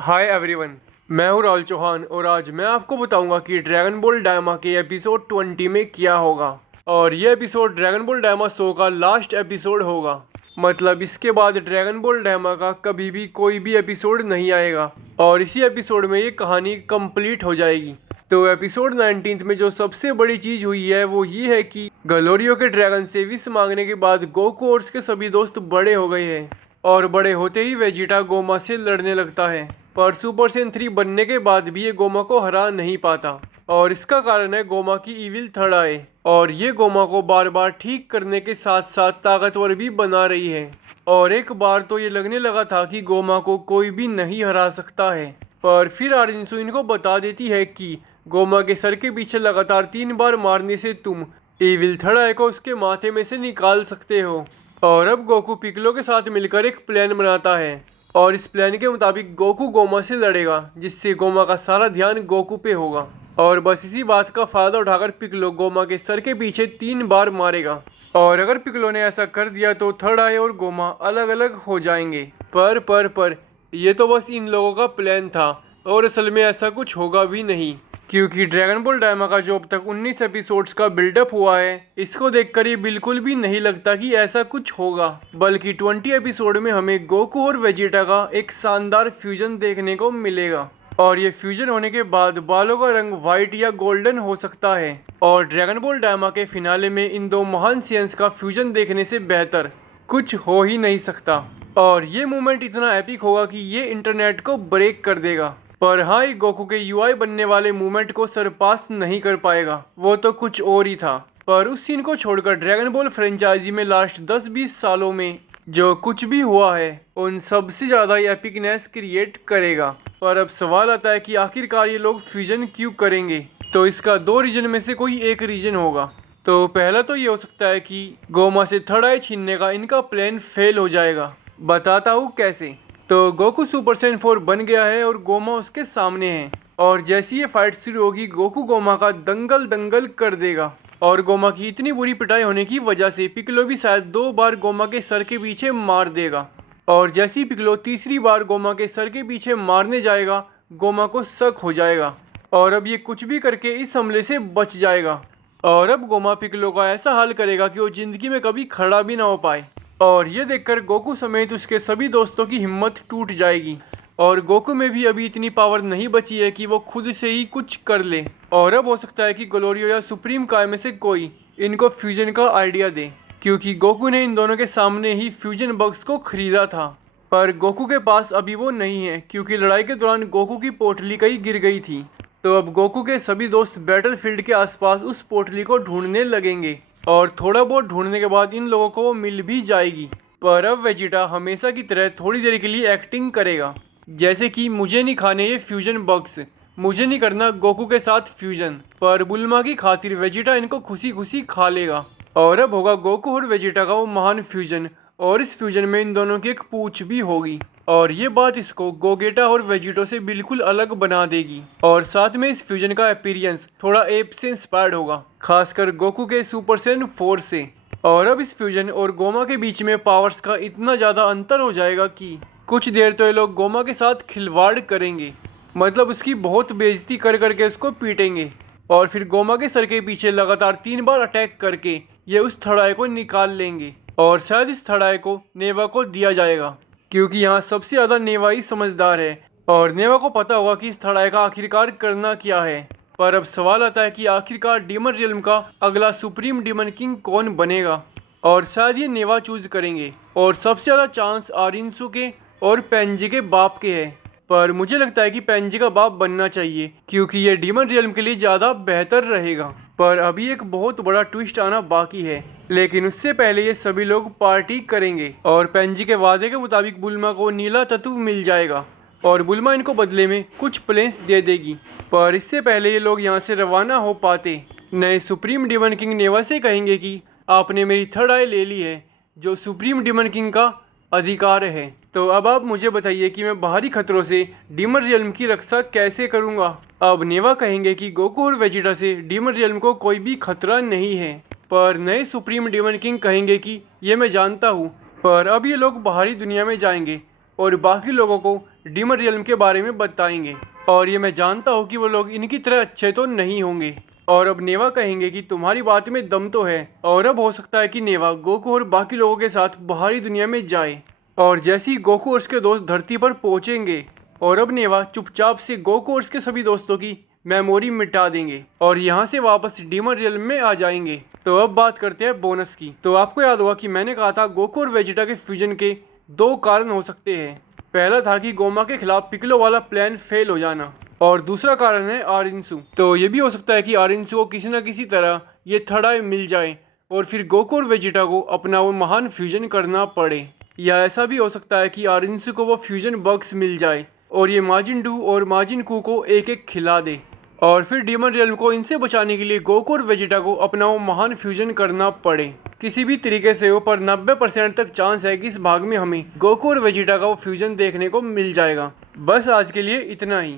Hi everyone. मैं हूँ राहुल चौहान और आज मैं आपको बताऊंगा कि ड्रैगन बॉल डायमा के एपिसोड 20 में क्या होगा। और ये episode dragon ball Dayma show का लास्ट एपिसोड होगा। मतलब इसके बाद ड्रैगन बॉल डायमा का कभी भी कोई भी एपिसोड नहीं आएगा और इसी एपिसोड में ये कहानी कंप्लीट हो जाएगी। तो एपिसोड 19 में जो सबसे बड़ी चीज हुई है वो ये है कि गलोरियो के ड्रैगन से विश मांगने के बाद गोकू और उसके सभी दोस्त बड़े हो गए हैं और बड़े होते ही वेजिटा गोमा से लड़ने लगता है। पर सुपर सेन 3 बनने के बाद भी ये गोमा को हरा नहीं पाता और इसका कारण है गोमा की इविल थर्ड आई और ये गोमा को बार बार ठीक करने के साथ साथ ताकतवर भी बना रही है। और एक बार तो ये लगने लगा था कि गोमा को कोई भी नहीं हरा सकता है, पर फिर आरिंसु इनको बता देती है कि गोमा के सर के पीछे लगातार 3 बार मारने से तुम इविल थर्ड आई को उसके माथे में से निकाल सकते हो। और अब गोकू पिकलो के साथ मिलकर एक प्लान बनाता है और इस प्लान के मुताबिक गोकू गोमा से लड़ेगा जिससे गोमा का सारा ध्यान गोकू पे होगा और बस इसी बात का फायदा उठाकर पिकलो गोमा के सर के पीछे 3 बार मारेगा। और अगर पिकलो ने ऐसा कर दिया तो थर्ड आई और गोमा अलग अलग हो जाएंगे। पर ये तो बस इन लोगों का प्लान था और असल में ऐसा कुछ होगा भी नहीं, क्योंकि ड्रैगन बॉल डायमा का जो अब तक 19 एपिसोड्स का बिल्डअप हुआ है इसको देखकर ये बिल्कुल भी नहीं लगता कि ऐसा कुछ होगा, बल्कि 20 एपिसोड में हमें गोकू और वेजिटा का एक शानदार फ्यूजन देखने को मिलेगा। और ये फ्यूजन होने के बाद बालों का रंग व्हाइट या गोल्डन हो सकता है और ड्रैगन बॉल डायमा के फिनाले में इन दो महान सेंस का फ्यूजन देखने से बेहतर कुछ हो ही नहीं सकता। और ये मोमेंट इतना एपिक होगा कि ये इंटरनेट को ब्रेक कर देगा। पर हाँ, ये गोकू के यूआई बनने वाले मूवमेंट को सरपास नहीं कर पाएगा, वो तो कुछ और ही था। पर उस सीन को छोड़कर ड्रैगन बॉल फ्रेंचाइजी में लास्ट 10-20 सालों में जो कुछ भी हुआ है उन सबसे ज़्यादा ये एपिकनेस क्रिएट करेगा। पर अब सवाल आता है कि आखिरकार ये लोग फ्यूजन क्यों करेंगे। तो इसका 2 रीजन में से कोई एक रीजन होगा। तो पहला तो ये हो सकता है कि गोमा से थर्ड आई छीनने का इनका प्लान फेल हो जाएगा। बताता हूँ कैसे। तो गोकू सुपर सैयन 4 बन गया है और गोमा उसके सामने है और जैसी ये फाइट शुरू होगी गोकू गोमा का दंगल दंगल कर देगा। और गोमा की इतनी बुरी पिटाई होने की वजह से पिकलो भी शायद 2 बार गोमा के सर के पीछे मार देगा। और जैसी पिकलो तीसरी बार गोमा के सर के पीछे मारने जाएगा गोमा को शक हो जाएगा और अब ये कुछ भी करके इस हमले से बच जाएगा। और अब गोमा पिकलो का ऐसा हाल करेगा कि वो जिंदगी में कभी खड़ा भी ना हो पाए। और ये देखकर गोकू समेत उसके सभी दोस्तों की हिम्मत टूट जाएगी और गोकू में भी अभी इतनी पावर नहीं बची है कि वो खुद से ही कुछ कर ले। और अब हो सकता है कि ग्लोरियो या सुप्रीम काय में से कोई इनको फ्यूजन का आइडिया दे, क्योंकि गोकू ने इन दोनों के सामने ही फ्यूजन बक्स को खरीदा था। पर गोकू के पास अभी वो नहीं है क्योंकि लड़ाई के दौरान गोकू की पोटली कहीं गिर गई थी। तो अब गोकू के सभी दोस्त बैटलफील्ड के आसपास उस पोटली को ढूंढने लगेंगे और थोड़ा बहुत ढूंढने के बाद इन लोगों को वो मिल भी जाएगी। पर अब वेजिटा हमेशा की तरह थोड़ी देर के लिए एक्टिंग करेगा, जैसे कि मुझे नहीं खाने ये फ्यूजन बग्स, मुझे नहीं करना गोकू के साथ फ्यूजन। पर बुल्मा की खातिर वेजिटा इनको खुशी खुशी खा लेगा और अब होगा गोकू और वेजिटा का वो महान फ्यूजन और इस फ्यूजन में इन दोनों की एक पूंछ भी होगी और ये बात इसको गोगेटा और वेजिटो से बिल्कुल अलग बना देगी। और साथ में इस फ्यूजन का अपीयरेंस थोड़ा एप से इंस्पायर्ड होगा, खासकर गोकू के सुपर सैयन 4 से। और अब इस फ्यूजन और गोमा के बीच में पावर्स का इतना ज़्यादा अंतर हो जाएगा कि कुछ देर तो ये लोग गोमा के साथ खिलवाड़ करेंगे, मतलब उसकी बहुत बेइज्जती कर करके उसको पीटेंगे और फिर गोमा के सर के पीछे लगातार 3 बार अटैक करके ये उस थर्ड आई को निकाल लेंगे और शायद इस थर्ड आई को नेवा को दिया जाएगा, क्योंकि यहाँ सबसे ज़्यादा नेवा ही समझदार है और नेवा को पता होगा कि इस थर्ड आई का आखिरकार करना क्या है। पर अब सवाल आता है कि आखिरकार डीमन रियल्म का अगला सुप्रीम डीमन किंग कौन बनेगा और शायद ये नेवा चूज करेंगे और सबसे ज़्यादा चांस आरिंसु के और पेंजी के बाप के है। पर मुझे लगता है कि पेंजी का बाप बनना चाहिए क्योंकि ये डीमन रियल्म के लिए ज़्यादा बेहतर रहेगा। पर अभी एक बहुत बड़ा ट्विस्ट आना बाकी है, लेकिन उससे पहले ये सभी लोग पार्टी करेंगे और पेंजी के वादे के मुताबिक बुल्मा को नीला तत्व मिल जाएगा और बुल्मा इनको बदले में कुछ प्लेन्स दे देगी। पर इससे पहले ये लोग यहाँ से रवाना हो पाते नए सुप्रीम डीमन किंग नेवा से कहेंगे कि आपने मेरी थर्ड आई ले ली है, जो सुप्रीम डीमन किंग का अधिकार है। तो अब आप मुझे बताइए कि मैं बाहरी खतरों से डीमन रियल्म की रक्षा कैसे करूँगा। अब नेवा कहेंगे कि गोकू और वेजिटा से डीमन रियल्म को कोई भी खतरा नहीं है। पर नए सुप्रीम डीमन किंग कहेंगे कि ये मैं जानता हूँ। पर अब ये लोग बाहरी दुनिया में जाएंगे और बाकी लोगों को डीमन रियल्म के बारे में बताएंगे। और ये मैं जानता हूँ कि वो लोग इनकी तरह अच्छे तो नहीं होंगे। और अब नेवा कहेंगे कि तुम्हारी बात में दम तो है। और अब हो सकता है कि नेवा गोकू और बाकी लोगों के साथ बाहरी दुनिया में जाए। और जैसे ही गोकू और उसके दोस्त धरती पर पहुंचेंगे और अब नेवा चुपचाप से गोकू और उसके सभी दोस्तों की मेमोरी मिटा देंगे और यहाँ से वापस डीमन रियल्म में आ जाएंगे। तो अब बात करते हैं बोनस की। तो आपको याद होगा कि मैंने कहा था गोकू और वेजिटा के फ्यूजन के 2 कारण हो सकते हैं। पहला था कि गोमा के खिलाफ पिकलो वाला प्लान फेल हो जाना और दूसरा कारण है आरिंसु। तो ये भी हो सकता है कि आरिंसु को किसी न किसी तरह ये थर्ड आई मिल जाए और फिर गोकू और वेजिटा को अपना वो महान फ्यूजन करना पड़े। या ऐसा भी हो सकता है कि आरिंसु को वो फ्यूजन बॉक्स मिल जाए और ये माजिन डू और माजिन कू को एक एक खिला दे और फिर डीमन रियल्म को इनसे बचाने के लिए गोकू और वेजिटा को अपना वो महान फ्यूजन करना पड़े किसी भी तरीके से हो। पर 90% तक चांस है कि इस भाग में हमें गोकू और वेजिटा का वो फ्यूजन देखने को मिल जाएगा। बस आज के लिए इतना ही।